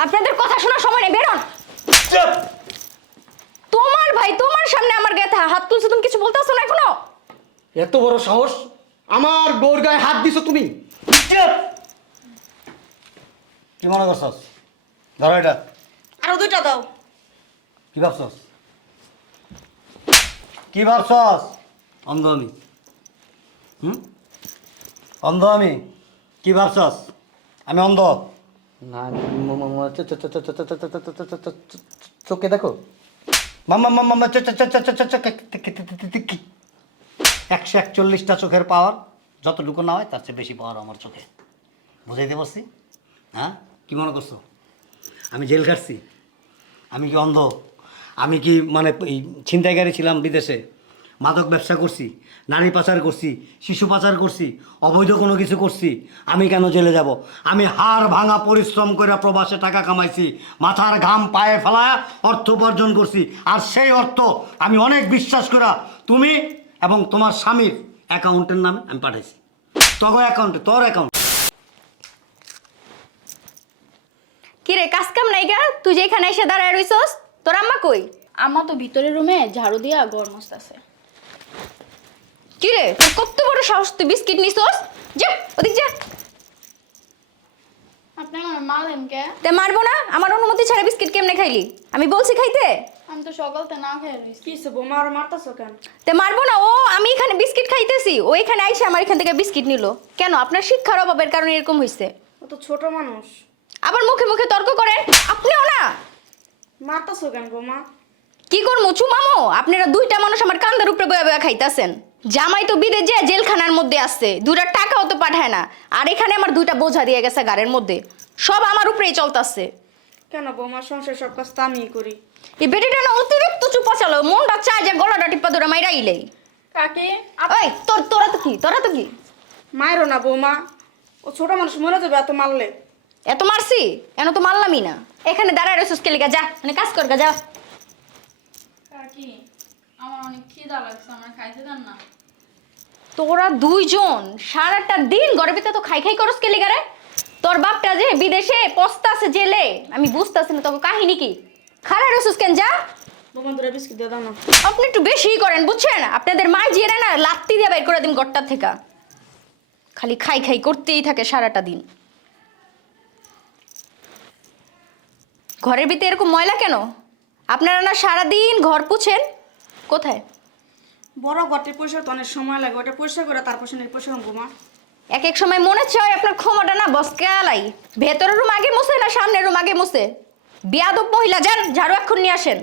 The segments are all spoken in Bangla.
আপনাদের কথা শোনার সময় নেই বেরোন। চুপ। তোমার ভাই তোমার সামনে আমার গায়ে থা- হাত তুলছে তুমি কিছু বলতেছো না এখনও? এত বড় সাহস? আমার বউর গায়ে হাত দিছো তুমি? কি মনে করছস? ধরো এটা। আরও দুইটা দাও। কি ভাবছস? কি ভাবছস? অন্ধ আমি। হুম? অন্ধ আমি? কি ভাবছস? আমি অন্ধ। না চোখে দেখো মাম্মা মাম্মা মাম্মা একশো একচল্লিশটা চোখের পাওয়ার যতটুকু না হয় তার চেয়ে বেশি পাওয়ার আমার চোখে বুঝাইতে পারছি হ্যাঁ কী মনে করছ আমি জেল খাটছি আমি কি অন্ধ আমি কি মানে এই ছিনতাইকারী ছিলাম বিদেশে মাদক ব্যবসা করছি নারী পাচার করছি শিশু পাচার করছি অবৈধ কোনো কিছু করছি আমি কেন জেলে যাব? আমি হাড় ভাঙা পরিশ্রম করে প্রবাসে টাকা কামাইছি মাথার ঘাম পায়ে ফেলা অর্থ উপার্জন করছি আর সেই অর্থ আমি অনেক বিশ্বাস করা তুমি এবং তোমার স্বামীর অ্যাকাউন্টের নামে আমি পাঠাইছি। তোর অ্যাকাউন্টে তোর অ্যাকাউন্ট। কি রে কাজ কাম নাই গা? তুই যে এখানে এসে দাঁড়ায় রইছস তোর আম্মা কই? আমার তো ভিতরের রুমে ঝাড়ু দিয়া গরম আছে কি রে তোর কত বড় সাহস তুই বিস্কিট নিছস যা ওদিক যা। আপনি আমার মারলেন কে? তে মারবো না আমার অনুমতি ছাড়া বিস্কিট কেমনে খাইলি? আমি বলছি খাইতে। আমি তো সকালতে না রইছি। কি মারতাছো কেন? তে মারবো না ও আমি এখানে বিস্কিট খাইতেছি। ও এখানে আইসে আমার এখান থেকে বিস্কিট নিল। কেন আপনার শিক্ষার অভাবের কারণে এরকম হয়েছে ও তো ছোট মানুষ। আবার মুখে মুখে তর্ক করেন আপনিও না। মারতাছো কেন বোমা? কি করব চুমামো? আপনারা দুইটা মানুষ আমার কান্দার উপরে বয়ে বয়ে খাইতাছেন। জামাই তো বিদে যে জেলখানার মধ্যে আসছে। দুটা টাকাও তো পাঠায় না। আর এখানে আমার দুইটা বোঝা দিয়ে গেছে গাড়ির মধ্যে। সব আমার উপরেই চলতেছে। কেন বোমা সংসার সব কাজ তো আমিই করি। এই বেটিটা না অতিরিক্ত চুপা চালো মনটা চায় যে গলাটা টিপা ধরে মাইরা ইলেই কাকি ওই তোর তোরা তো কি? তোরা তো কি? মায়েরও না বৌমা। ও ছোট মানুষ মরে যাবে এত মারলে। এত মারছি? এন তো মারলামই না। এখানে দাঁড়ায় রয়েছিস কেলিকা যা। মানে কাজ কর গা, যা। কাকি আমার অনেক খিদা লাগছে আমার খাইতে দেন না। তোরা দুইজন সারাটা দিন ঘরের ভিতরে তো খাই খাই করস কেলিকা রে তোর বাপটা যে বিদেশে পস্তাছে জেলে আমি বুঝতেছি না তোকে কাহিনী কি? খারা রসুস কেন যা? বোমা বিস্কিট দিয়ে দাও না। আপনি একটু বেশি করেন বুঝছেন? আপনাদের মা জিয়ে না লাত্তি দিয়ে বের করে দিন গট্টার থেকে। খালি খাই খাই করতেই থাকে সারাটা দিন। ঘরের ভিতরে এরকম ময়লা কেন? আপনারা না সারাদিন ঘর পুছেন? কোথায়? বড় ঘরটি পরিষ্কার তো অনেক সময় লাগে ওটা পরিষ্কার করে তারপর সে পরিষ্কার বোমা এক এক সময় মনে চায় আপনার ক্ষমাটা না বসকালাই। ভেতরের রুম আগে মুছে না সামনের রুম আগে মুছে? বিয়াদব মহিলা যান ঝাড়ু এখন নিয়ে আসেন।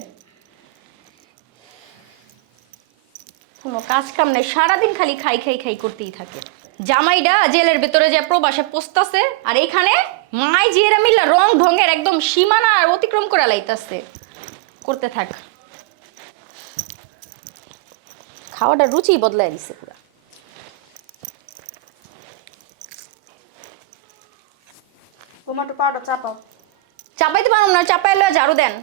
কোনো কাজ কাম নেই সারাদিন খালি খাই খাই খাই করতেই থাকে। জামাইডা জেলের ভেতরে যে প্রবাসে পোস্তাছে আর এখানে মাই জিয়েরা মিল্লা রং ঢঙের একদম সীমানা আর অতিক্রম করে লাইতাছে। করতে থাক। খাওয়াটা রুচি বদলায় দিছে পুরা। একটু পাউডার চাপাও। চাপাইতে পারুন না চাপাইলে ঝাড়ু দেন।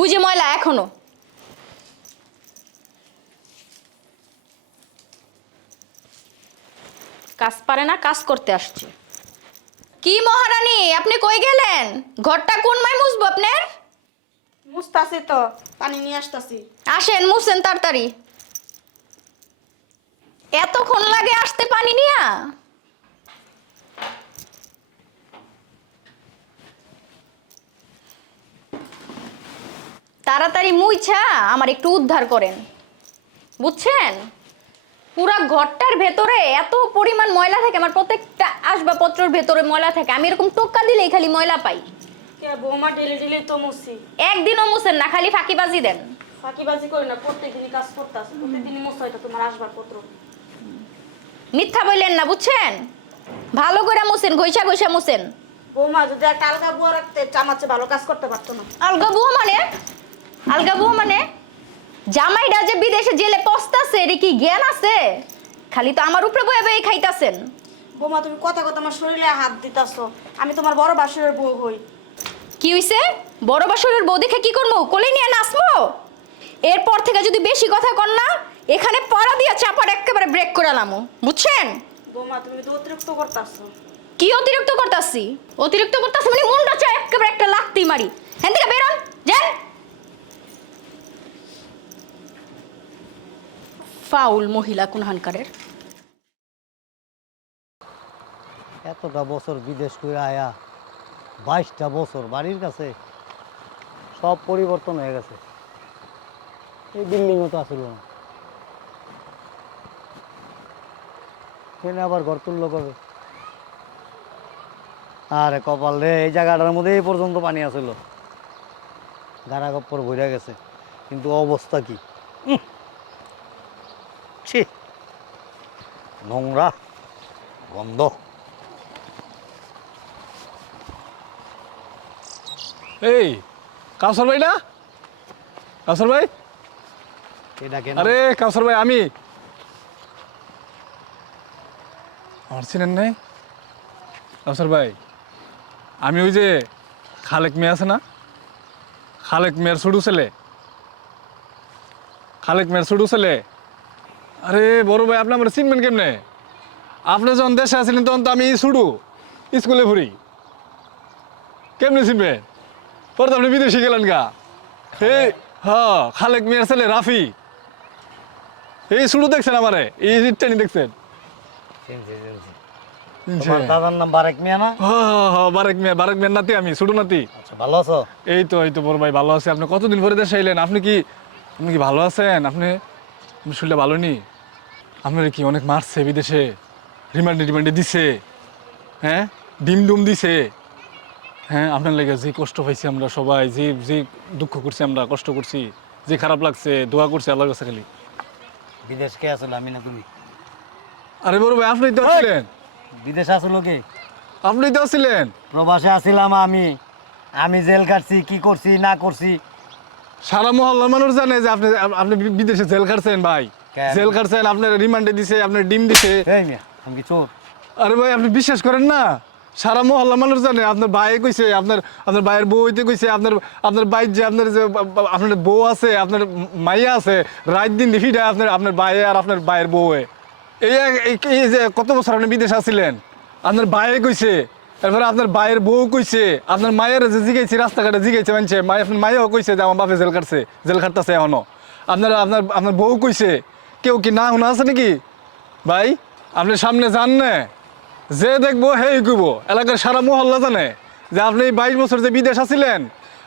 ওই যে ময়লা এখনও। কাজ পারে না কাজ করতে আসছে। কি মহারানী আপনি কই গেলেন? ঘরটা কোন মাই মুছবো আপনার? মুস্তাছি তো পানি নিয়ে আসতাছি। আসেন মুছেন তাড়াতাড়ি। এতক্ষণ লাগে আসতে পানি নিয়া? তাড়াতাড়ি মুইছা আমার একটু উদ্ধার করেন। বুঝছেন? পুরা ঘরটার ভেতরে এত পরিমাণ ময়লা থাকে আমার প্রত্যেকটা আসবাবপত্রের ভেতরে ময়লা থাকে। আমি এরকম টোক্কা দিলেই খালি ময়লা পাই। কে বৌমা ডেলি ডেলি তো মুছি একদিনও মুছেন না খালি ফাঁকিবাজি দেন। ফাঁকিবাজি করি না প্রত্যেকদিনই কাজ করতেছি প্রত্যেকদিনই মুছা হয়তো তোমার আসবাবপত্র। মিথ্যা বললেন না বুঝছেন? ভালো করে মুছেন ঘইসা ঘইসা মুছেন বৌমা যদি একটা আলগা বুয়া রাখতে চামাচ্ছে ভালো কাজ করতে পারতো না। আলগা বুয়া মানে? আলগা বুয়া মানে? জামাইডা যে বিদেশে জেলে পস্তাছে এর কি জ্ঞান আছে? খালি তো আমার উপরে বয়ে বয়ে খাইতাছেন। বৌমা তুমি কথা কথা আমার শরীরে হাত দিতাছো। আমি তোমার বড় বাসুরের বউ হই। কি হইছে? বড় বাসরের বউ দেখে কি করব কোলে নিয়ে নাচবো এরপর থেকে যদি বেশি কথা কর না এখানে পড়া দিয়া চাপার একেবারে ব্রেক করে আলামো বুঝছেন? বৌমা তুমি তো অতিরিক্ত করতাছো। কি অতিরিক্ত করতাছি? অতিরিক্ত করতাছি মানে মুন্ডা চা একেবারে একটা লাত্তি মারি। হ্যাঁ থেকে বেরোন যান। ফাউল মহিলা কুনহানকারের। এতটা বছর বিদেশ করে আয়া, বাইশটা বছর বাড়ির কাছে, সব পরিবর্তন হয়ে গেছে। এই বিল্ডিংও তো আসলো না। এখানে আবার ঘর তুললো কবে? আরে কপাল রে, এই জায়গাটার মধ্যে এই পর্যন্ত পানি আসছিল গাড়া গপ্পর ভরে গেছে, কিন্তু অবস্থা কি? নোংরা গন্ধ। এই কাউসার ভাই না? কাউসার ভাই? এটা কেন? আরে কাউসার ভাই আমি। আমার চিনেন নাই? কাউসার ভাই আমি ওই যে খালেক মেয়ে আছে না? খালেক মেয়ের ছোটু ছেলে। খালেক মেয়ের ছোটু ছেলে। আরে বড় ভাই আপনি আমার চিনবেন কেমনে? আপনি যখন দেশে আছিলেন তখন তো আমি ছুটু স্কুলে ঘুরি কেমনে চিনবেন পরে তো আপনি বিদেশে গেলেন গা। এই হ্যাঁ খালেক মিয়ার ছেলে রাফি। এই শুরু দেখছেন আমারে? এই ট্রেনিং দেখছেন। চিনছি, চিনছি। তোমার দাদার নাম বারেক মিয়া না? বারেক মিয়া বারেক মিয়ার নাতি আমি ছোট নাতি। আচ্ছা ভালো আছো? এই তো এই তো বড় ভাই ভালো আছে। আপনি কতদিন পরে দেশে এলেন আপনি কি আপনি কি ভালো আছেন? আপনি আপনি শুনলে ভালো নি? আপনার কি অনেক মারছে বিদেশে? রিমান্ডে রিমান্ডে দিছে। হ্যাঁ? ডিম ডুম দিছে। হ্যাঁ আপনার লেগে যে কষ্ট পাইছি আমরা সবাই যে যে দুঃখ করছি আমরা কষ্ট করছি যে খারাপ লাগছে দোয়া করছি আল্লাহর কাছে খালি। বিদেশ কে আসলো? আমি না তুমি? আরে বড় ভাই আপনি তো ছিলেন বিদেশ আসলো কে? আপনি তো ছিলেন প্রবাসে আসছিলাম আমি। আমি জেল কাটছি কি করছি না করছি। সারা মহল্লার মানুষ জানে যে আপনি আপনি বিদেশে জেল কাটছেন ভাই? জেল খাটছেন আপনার রিমান্ডে দিছে আপনার ডিম দিছে। এই মিয়া আমি কি চোর? আরে ভাই আপনি বিশ্বাস করেন না? সারা মহল্লা মানুষ জানে আপনার ভাইয়ে কইছে আপনার আপনার ভাইয়ের বউ হইতে কইছে আপনার আপনার ভাই যে আপনার যে আপনার বউ আছে আপনার মাইয়া আছে রাত দিন ভিড়ে আপনার আপনার ভাইয়ে আর আপনার ভাইয়ের বউয়ে এই যে কত বছর আপনি বিদেশ আছিলেন? আপনার ভাইয়ে কইছে এরপরে আপনার ভাইয়ের বউ কইছে আপনার মায়ের যে জিগাইছে রাস্তাঘাটে জিগাইছে মানছে আপনার মায়েও কইছে যে আমার বাপে জেল কাটছে জেল কাটতেছে এখনও। আপনার আপনার আপনার বউ কইছে কেউ কি না শোনা আছে নাকি? ভাই, আপনি সামনে যান না। যে দেখব হেই কইব এলাকার সারা মহল্লা জানে যে আপনি বাইশ বছর যে বিদেশ আছিলেন,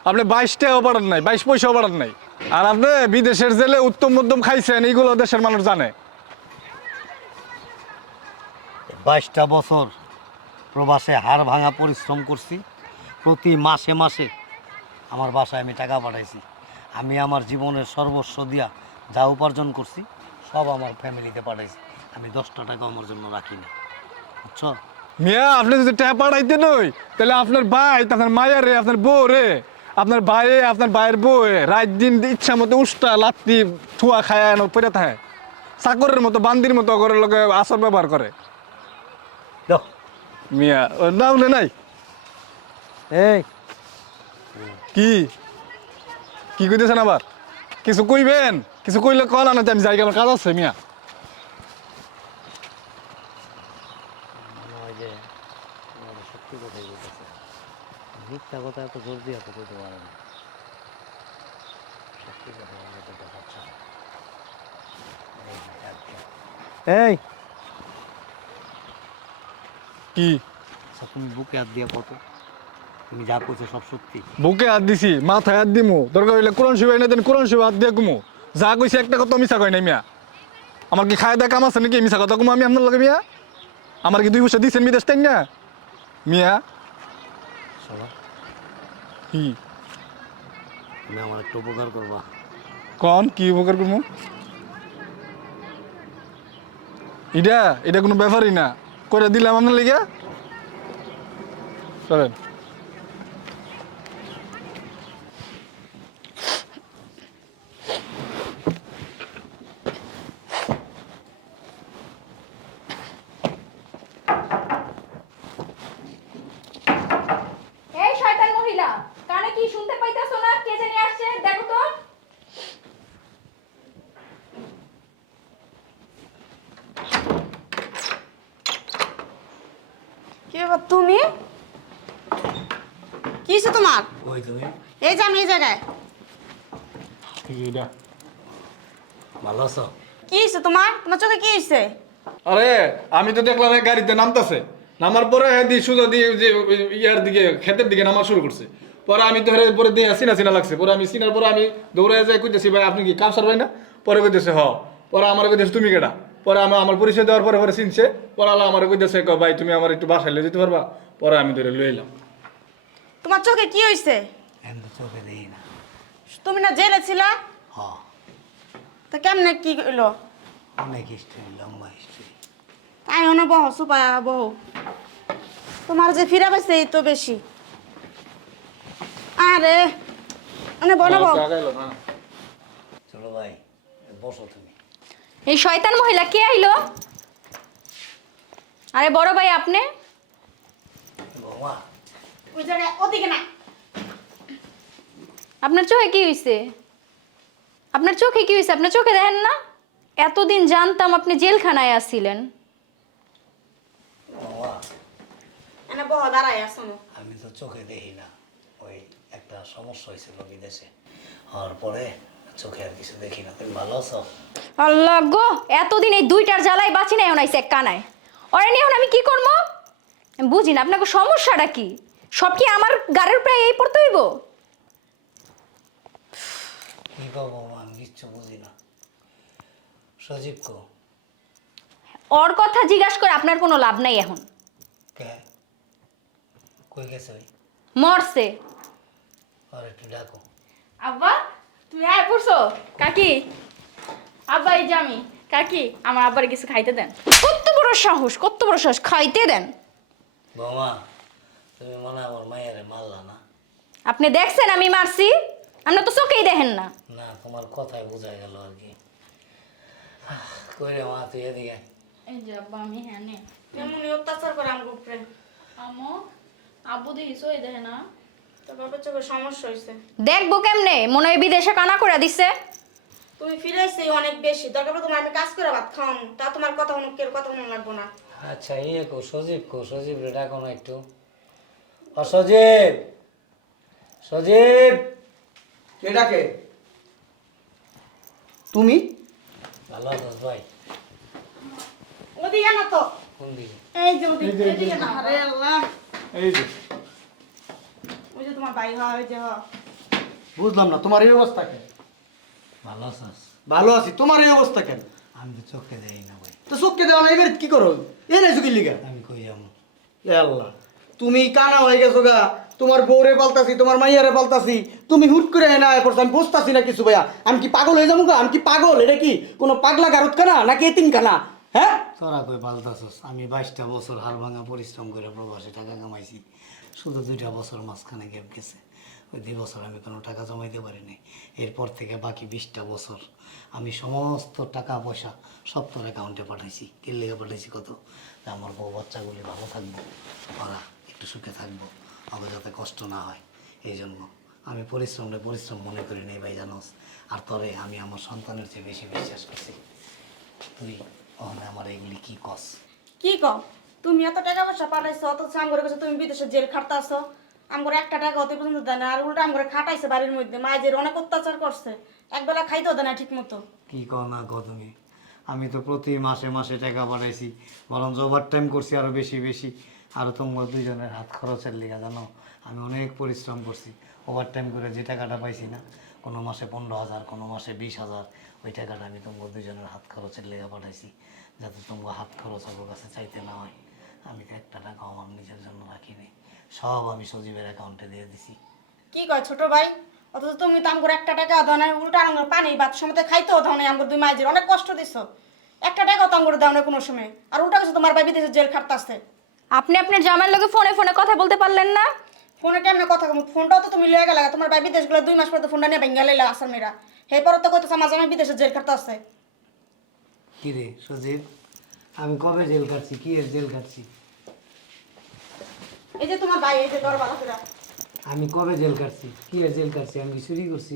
আপনি বাইশ টাকাও পাঠান নাই, বাইশ পয়সাও পাঠান নাই। আর আপনি বিদেশের জেলে উত্তম মধ্যম খাইছেন, এইগুলো দেশের মানুষ জানে। বাইশটা বছর প্রবাসে হাড় ভাঙা পরিশ্রম করছি। প্রতি মাসে মাসে আমার বাসায় আমি টাকা পাঠাইছি। আমি আমার জীবনের সর্বস্ব দিয়া যা উপার্জন করছি। সব আমার ফ্যামিলিতে পাঠাইছি। আমি দশটা টাকা আমার জন্য রাখি না। বুঝছ? মিয়া আপনি যদি টাকা পাঠাইতে নই তাহলে আপনার ভাই আপনার মায়ের রে আপনার বউ রে আপনার ভাইয়ে আপনার ভাইয়ের বউ রাত দিন ইচ্ছা মতো উষ্টা লাত্তি থুয়া খায় পড়ে থাকে। চাকরের মতো বান্দির মতো করে লোকে আসর ব্যবহার করে। মিয়া ওর নাম নে নাই। এই। কি? কি কইতেছেন আবার? কিছু কইবেন? কিছু কইলে কল আনাতে আমি যাই কাজ আছে মিয়া। মিথ্যা কথা এত কইতে পারে না। এই কি? আচ্ছা তুমি বুকে হাত দিয়ে কত তুমি যা সব সত্যি। বুকে হাত দিছি মাথায় হাত দিমু। দরকার হইলে কোরআন শিবাই না দেন কোরআন শিবাই হাত দিয়ে কুমু যা কইছি একটা কথা মিছা কই নাই মিয়া। আমার কি খায় দেয় কাম আছে নাকি মিছা কথা কুমু আমি আপনার লগে মিয়া? আমার কি দুই পয়সা দিছেন বিদেশ তাই না? মিয়া? কি? তুমি আমার একটু উপকার করবা। কন কি উপকার করব? এটা এটা কোনো ব্যাপারই না। করে দিলাম আপনার লেগে চলেন এই শয়তান মহিলা কানে কি শুনতে পাইতাছো না কে জানি আসছে দেখো তো কি ব্যাপার তুমি ওই তুমি? এই যে আমি এই জায়গায়। ভালো আছো? কি হয়েছে তোমার? তোমার চোখে কি হয়েছে আরে আমি তো দেখলাম এই গাড়িতে নামতাছে। নামার পরে হ্যাঁ দি সুজা দিয়ে যে ইয়ার দিকে ক্ষেতের দিকে নামা শুরু করছে। পরে আমি তো হেরে পরে দিয়ে চিনা চিনা লাগছে। পরে আমি চিনার পরে আমি দৌড়ে যাই কইতেছি ভাই আপনি কি কামসার ভাই না? পরে কইতেছে হ। পরে আমার কইতেছে তুমি কেডা? পরে আমি আমার পরিচয় দেওয়ার পরে পরে চিনছে। পরে আল্লাহ আমার কইতেছে ক ভাই তুমি আমার একটু বাসায় লিয়ে যেতে পারবা? পরে আমি ধরে লয়ে এলাম তোমার চোখে কি হয়েছে এমনি চোখে দেই না। তুমি না জেলে ছিলা? হ। তা কেমনে কি হইল? অনেক হিস্ট্রি লম্বা হিস্ট্রি তাই হনে বহ সুপায়া বহ। তোমার যে ফিরা পাইছে এই তো বেশি। আরে মানে বলো বউ। চলো ভাই বসো তুমি। এই শয়তান মহিলা কে আইলো? আরে বড় ভাই আপনি? বৌমা ওই জায়গায় ওদিকে না। আপনার চোখে কি হয়েছে আপনার চোখে কি হয়েছে আপনার চোখে দেখেন না? এতদিন জানতাম আপনি জেলখানায় আসছিলেন বৌমা এনে বহ দাঁড়াই আসো আমি তো চোখে দেখি না। ওই একটা সমস্যা হয়েছিল বিদেশে। হওয়ার পরে চোখে আর কিছু দেখি না। তুমি ভালো আছো? আল্লাহ গো এতদিন এই দুইটার জ্বালাই বাঁচি নাই ওনাইছে এক কানায় ওরে নিয়ে এখন আমি কি করব? বুঝি না আপনাকে সমস্যাটা কি? সব কি আমার গাড়ির প্রায় এই পড়তে হইব? কি বৌমা আমি কিচ্ছু বুঝি না। সজীব কো। ওর কথা জিজ্ঞাসা করে আপনার কোনো লাভ নাই এখন। কে? কই গেছে ওই? মরছে। আর একটু ডাকো। আব্বা তুমি আয় পড়ছো? কাকি? আব্বা এই যে আমি। কাকি আমার আব্বার কিছু খাইতে দেন। কত বড় সাহস কত বড় সাহস খাইতে দেন। বৌমা তুমি মনে হয় আমার মায়ের মারলা না। আপনি দেখছেন আমি মারছি? আপনি তো চোখেই দেখেন না। না তোমার কথাই বোঝা গেল আর কি। আহ, কই রে মা তুই এদিকে আয়। এই যে আব্বা আমি হ্যাঁ নে। অত্যাচার করে আমার উপরে। আমো আব্বু দেখিছো এই দেখে না। তো বাবার চোখে সমস্যা হয়েছে দেখব কেমনে? মনে হয় বিদেশে কানা করে দিছে। তুমি ফিরাইছে অনেক বেশি। দরকার পড়ে তোমার আমি কাজ করে ভাত খাওয়াম। তা তোমার কথা কেউ কথা মনে লাগবো না। আচ্ছা ইয়ে কো সজীব কো সজীব রে ডাকো না একটু। ও সজীব সজীব। এটাকে তুমি? ভালো আছিস ভাই? ওদিকে না তো। কোন দিকে? এই যে ওদিকে এদিকে না। আরে আল্লাহ। এই যে। ওই যে তোমার ভাই হয় ওই যে হ বুঝলাম না তোমার এই অবস্থা কেন? ভালো আছিস? ভালো আছি তোমার এই অবস্থা কেন? আমি তো চোখে দেই না ভাই। তো চোখকে দেওয়া না এবার কি করো? এ নাই চোখের লিগা। আমি কই যাব? এ আল্লাহ। তুমি কানা হয়ে গেছো গা। তোমার বউরে পাল্টাছি তোমার মাইয়ারে পাল্টাছি তুমি হুট করে না পড়ছো, আমি বসতাছি না কিছু ভাইয়া? আমি কি পাগল হয়ে যাব গা? আমি কি পাগল? এটা কি? কোনো পাগলা গারত কানা নাকি এতিম কানা হ্যাঁ? তোরা কই পাল্টাছস আমি বাইশটা বছর হাড় ভাঙা পরিশ্রম করে প্রবাসে টাকা কামাইছি। শুধু দুইটা বছর মাঝখানে গ্যাপ গেছে। ওই দুই বছর আমি কোনো টাকা জমাইতে পারিনি এরপর থেকে বাকি বিশটা বছর আমি সমস্ত টাকা পয়সা সব তোর অ্যাকাউন্টে পাঠাইছি। কে লেগে পাঠাইছি কত? আমার বউ বাচ্চাগুলি ভালো থাকবে। ওরা একটু সুখে থাকব আমার যাতে কষ্ট না হয় এই জন্য আমি পরিশ্রমটা পরিশ্রম মনে করি নেই ভাই জানোস। আর তবে আমি আমার সন্তানের চেয়ে বেশি বিশ্বাস করছি। তুই ওখানে আমার এগুলি কি কস? কি কও তুমি এত টাকা পয়সা পাঠাইছো অত সামগরে কাছে তুমি বিদেশে জেল খাটতাছো। আমগর একটা টাকা অত পর্যন্ত দেয় না আর উল্টা আমগরে খাটাইছে বাড়ির মধ্যে। মায়ের অনেক অত্যাচার করছে একবেলা খাইতেও দেয় না ঠিক মতো কি কও না কও তুমি? আমি তো প্রতি মাসে মাসে টাকা পাঠাইছি বরঞ্চ ওভার টাইম করছি আরও বেশি বেশি। আরও তোমার দুইজনের হাত খরচের লেগে, জানো? আমি অনেক পরিশ্রম করছি। ওভার টাইম করে যে টাকাটা পাইছি না, কোনো মাসে পনেরো হাজার, কোনো মাসে বিশ হাজার, ওই টাকাটা আমি তোমার দুইজনের হাত খরচের লেগে পাঠাইছি, যাতে তোমার হাত খরচ আমার কাছে চাইতে না হয়। আমি তো একটা টাকা আমার নিজের জন্য রাখিনি। সব আমি সজীবের অ্যাকাউন্টে দিয়ে দিছি। কি কয় ছোট ভাই? অথচ তুমি তো আমগর একটা টাকা না উল্টা আমগর পানি ভাত সময় খাইতেও দাও না আমগর দুই মাইজের অনেক কষ্ট দিছো। একটা টাকাও তো আমগর দাও না কোনো সময়। আর উল্টা কিছু তোমার ভাই বিদেশে জেল খাটতাছে। আপনি আপনার জামাইয়ের লোকে ফোনে ফোনে কথা বলতে পারলেন না? ফোনে কেমনে কথা কম ফোনটাও তো তুমি লয়ে গেলে। তোমার ভাই বিদেশগুলো দুই মাস পরে তো ফোনটা নিয়ে ভেঙে লাইলা আসামিরা হে পরে তো কইতেছে আমার জামাই বিদেশে জেল খাটতাছে কি রে সজীব? আমি কবে জেল কাটছি কি এর জেল কাটছি এই যে তোমার ভাই এই যে দরবার আমি কবে জেল কাটছি কি এর জেল কাটছি আমি চুরি করছি?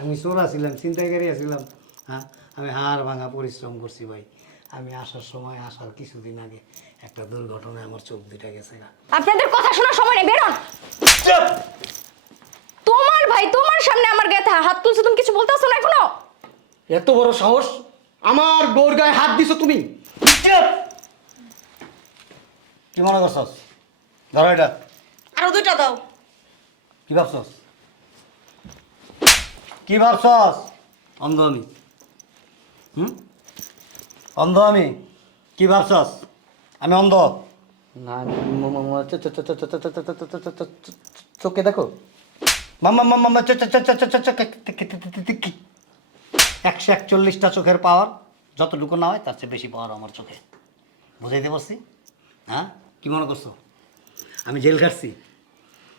আমি চোর আছিলাম ছিনতাইকারী আছিলাম। হ্যাঁ? আমি হাড় ভাঙা পরিশ্রম করছি ভাই। আমি আসার সময় আসার কিছুদিন আগে একটা দুর্ঘটনায় আমার চোখ দুটা গেছে গা। আপনাদের কথা শোনার সময় নেই বেরোন! তোমার ভাই তোমার সামনে আমার গায়ে হাত তুলছে তুমি কিছু বলতেছো না এখনও? এত বড় সাহস? আমার বউর গায়ে হাত দিছো তুমি? কি মনে করছস? ধরো এটা। আরও দুইটা দাও। কি ভাবছস? কি ভাবছস? অন্ধ আমি। হুম? অন্ধ আমি কি ভাবছস আমি অন্ধ না চোখে দেখো মাম্মা মাম্মা একশো একচল্লিশটা চোখের পাওয়ার যতটুকু না হয় তার চেয়ে বেশি পাওয়ার আমার চোখে বুঝাইতে পারছি হ্যাঁ কি মনে করছ আমি জেল খাটছি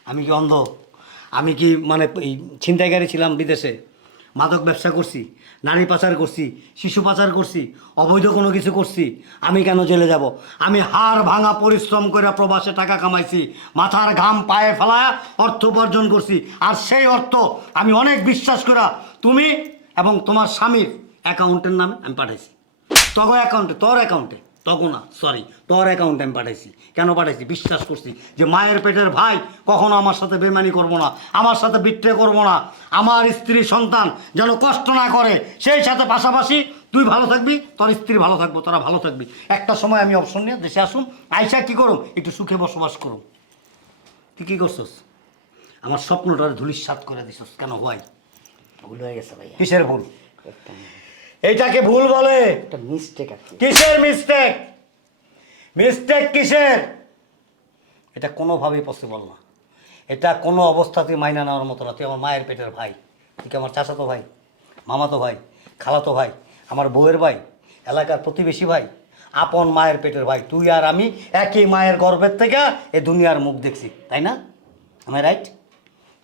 আমি কি অন্ধ আমি কি মানে ছিনতাইকারী ছিলাম বিদেশে মাদক ব্যবসা করছি, নারী পাচার করছি, শিশু পাচার করছি, অবৈধ কোনো কিছু করছি, আমি কেন জেলে যাব? আমি হাড় ভাঙা পরিশ্রম করে প্রবাসে টাকা কামাইছি, মাথার ঘাম পায়ে ফেলায় অর্থ উপার্জন করছি, আর সেই অর্থ আমি অনেক বিশ্বাস করা তুমি এবং তোমার স্বামীর অ্যাকাউন্টের নামে আমি পাঠাইছি। তগো অ্যাকাউন্টে, তোর অ্যাকাউন্টে। তগো না সরি তোর অ্যাকাউন্টে আমি পাঠাইছি। কেন পাঠাইছি? বিশ্বাস করছি যে মায়ের পেটের ভাই কখনো আমার সাথে বেমানি করব না আমার সাথে বিট্রে করব না। আমার স্ত্রী সন্তান যেন কষ্ট না করে সেই সাথে পাশাপাশি তুই ভালো থাকবি তোর স্ত্রী ভালো থাকব তোরা ভালো থাকবি। একটা সময় আমি অপশন নিয়ে দেশে আসুন আইসা কী করুম? একটু সুখে বসবাস করুম। তুই কী করছস? আমার স্বপ্নটার ধুলিস সাত করে দিছস কেন? হয় ভুল হয়ে গেছে ভাইয়া। কিসের ভুল? এইটাকে ভুল বলে। একটা মিস্টেক আর কি। কিসের মিস্টেক মিস্টেক কিসের? এটা কোনোভাবেই পসিবল না। এটা কোনো অবস্থাতেই মাইনা নেওয়ার মতো না। তুই আমার মায়ের পেটের ভাই তুই কি আমার চাচাতো ভাই মামাতো ভাই খালাতো ভাই আমার বউয়ের ভাই এলাকার প্রতিবেশী ভাই আপন মায়ের পেটের ভাই তুই আর আমি একই মায়ের গর্ভের থেকে এ দুনিয়ার মুখ দেখছি তাই না? আমি রাইট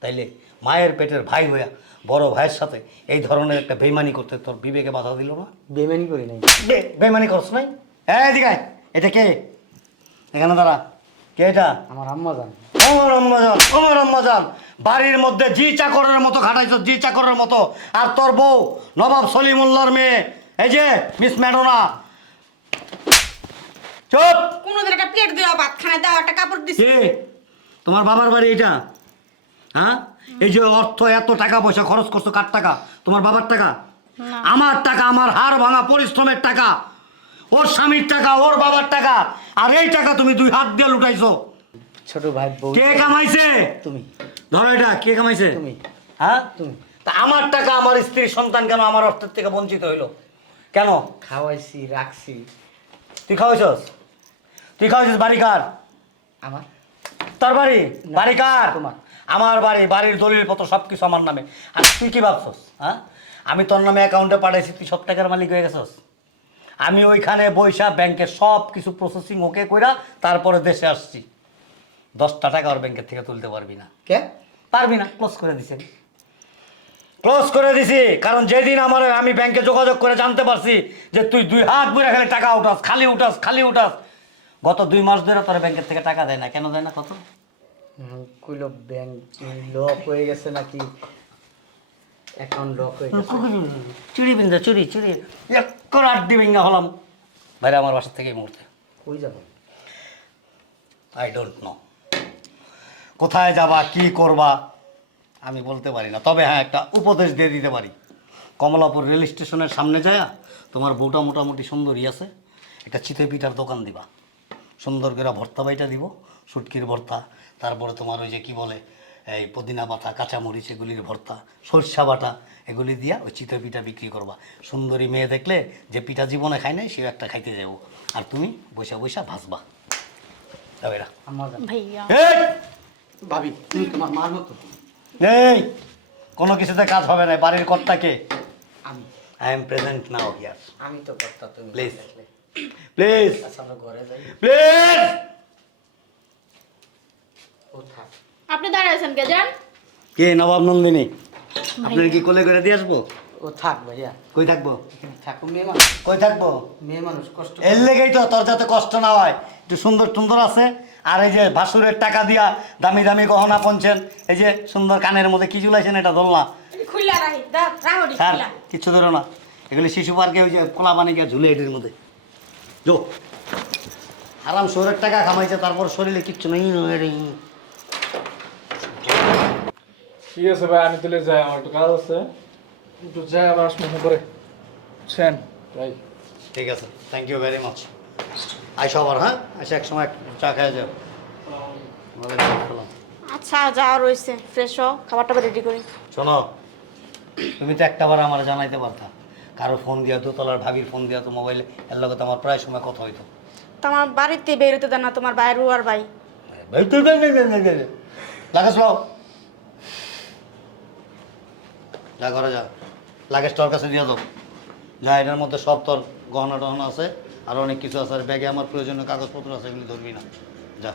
তাইলে মায়ের পেটের ভাই হইয়া বড় ভাইয়ের সাথে এই ধরনের একটা বেইমানি করতে তোর বিবেকে বাধা দিল না? বেমানি করি নাই। বে- বেমানি করছ নাই? হ্যাঁ এদিকে আয়। এটা কে? এখানে দাঁড়া। কে এটা? আমার আম্মা জান। অমর আম্মাজান অমর আম্মাজান বাড়ির মধ্যে জি চাকরের মতো খাটাইছ জি চাকরের মতো। আর তোর বউ নবাব সলিমুল্লার মেয়ে। এই যে মিস ম্যাডোনা। চুপ! কোনোদিন একটা প্লেট দেওয়া ভাত খানা দাও একটা কাপড় দিছি। কে? তোমার বাবার বাড়ি এটা হ্যাঁ? এই যে অর্থ এত টাকা পয়সা খরচ করছ কার টাকা? তোমার বাবার টাকা? আমার টাকা আমার হাড় ভাঙা পরিশ্রমের টাকা। ওর স্বামীর টাকা ওর বাবার টাকা। আর এই টাকা তুমি দুই হাত দিয়ে লুটাইছো। ছোট ভাই বউ কে কামাইছে? তুমি। ধরো এটা কে কামাইছে? তুমি। হ্যাঁ? তুমি। তা আমার টাকা আমার স্ত্রীর সন্তান কেন আমার অর্থের থেকে বঞ্চিত হইল? কেন? খাওয়াইছি রাখছি। তুই খাওয়াইছস? তুই খাওয়াইছিস বাড়ি কার? আমার? তোর বাড়ি? বাড়ি কার? তোমার। আমার বাড়ি, বাড়ির দলিল পত্র সব কিছু আমার নামে। আর তুই কি ভাবছস হ্যাঁ? আমি তোর নামে অ্যাকাউন্টে পাঠাইছি, তুই সব টাকার মালিক হয়ে গেছস? আমি ওইখানে বৈশা ব্যাংকে সব কিছু প্রসেসিং ওকে কইরা তারপরে দেশে আসছি। দশটা টাকা ওর ব্যাংকের থেকে তুলতে পারবি না। কে? পারবি না ক্লোজ করে দিছি ক্লোজ করে দিছি, কারণ যেদিন আমার, আমি ব্যাংকে যোগাযোগ করে জানতে পারছি যে তুই দুই হাত ভরে খালি টাকা উঠাস, খালি উঠাস খালি উঠাস। গত দুই মাস ধরে তোর ব্যাংকের থেকে টাকা দেয় না, কেন দেয় না কত? কইলো ব্যাংক লক হয়ে গেছে নাকি? অ্যাকাউন্ট লক হয়ে গেছে। চুরি বিন্দা চুরি চুরি এক করে আড্ডি ভেঙ্গা হলাম। বাইরে আমার বাসা থেকে এই মুহূর্তে। কই যাব? আই ডোন্ট নো কোথায় যাবা কি করবা আমি বলতে পারি না। তবে হ্যাঁ একটা উপদেশ দিয়ে দিতে পারি। কমলাপুর রেল স্টেশনের সামনে যায় তোমার বউটা মোটামুটি সুন্দরী আছে। একটা চিতে পিঠার দোকান দিবা। সুন্দর করে ভর্তা বাইটা দিব। শুটকির ভর্তা তারপরে তোমার ওই যে কি বলে এই পুদিনা বাটা কাঁচামরিচ এগুলির ভর্তা সরষা বাটা এগুলি দিয়া ওই চিতই পিঠা বিক্রি করবা। সুন্দরী মেয়ে দেখলে যে পিঠা জীবনে খায় নাই সেও একটা খাইতে যাব আর তুমি বৈশা বৈশা ভাসবা এই! ভাবি তুমি তোমার মার মতো। নেই কোনো কিছুতে কাজ হবে না বাড়ির কর্তাকে আমি। I am present now here আমি তো করতা তুমি। প্লিজ আচ্ছা ঘরে যাই। প্লিজ আপনি দাঁড়িয়ে আছেন কে যান। কে নবাব নন্দিনী? আপনার কি কোলে করে দিয়ে আসব? ও থাক ভাইয়া। কই থাকব? থাকো মেয়ে মানুষ। কই থাকব? মেয়ে মানুষ কষ্ট এর লেগেই তো তোর যাতে কষ্ট না হয়। একটু সুন্দর সুন্দর আছে। আর এই যে ভাসুরের টাকা দিয়া দামি দামি গহনা পঞ্চেন এই যে সুন্দর কানের মধ্যে কি ঝুলাইছেন এটা দোলনা? খুললা রাহি দি স্যার খুললা। কিচ্ছু ধরো না। এগুলি শিশু পার্কে ওই যে কোলা বানি গিয়ে ঝুলে এটির মধ্যে। যো। আরাম শহরের টাকা কামাইছে তারপর শরীরে কিচ্ছু নেই। ঠিক আছে ভাই? আমি তাহলে যাই আমার একটু কাজ আছে। একটু যাই আবার আসব পরে। বুঝছেন ভাই ঠিক আছে থ্যাংক ইউ ভেরি মাচ আইসো আবার হ্যাঁ? এসে এক সময় চা খাওয়া যাও। আচ্ছা যাওয়া রয়েছে। ফ্রেশ হও খাবারটা রেডি করি। শোনো তুমি তো একটাবার আমার জানাইতে পারতা। কারও ফোন দিয়া দোতলার ভাবির ফোন দিয়া তো মোবাইলে এর লগে আমার প্রায় সময় কথা হইতো। তো আমার বাড়িতে বেরোতে দেন না তোমার বাইরে আর ভাই। তুই ভাই, ভাই। লাগাস যা ঘরে যা লাগেজ তোর কাছে দিয়ে যাব যা এটার মধ্যে সব তোর গহনা টহনা আছে, আর অনেক কিছু আছে। আর ব্যাগে আমার প্রয়োজনীয় কাগজপত্র আছে, এগুলি ধরবি না। যা।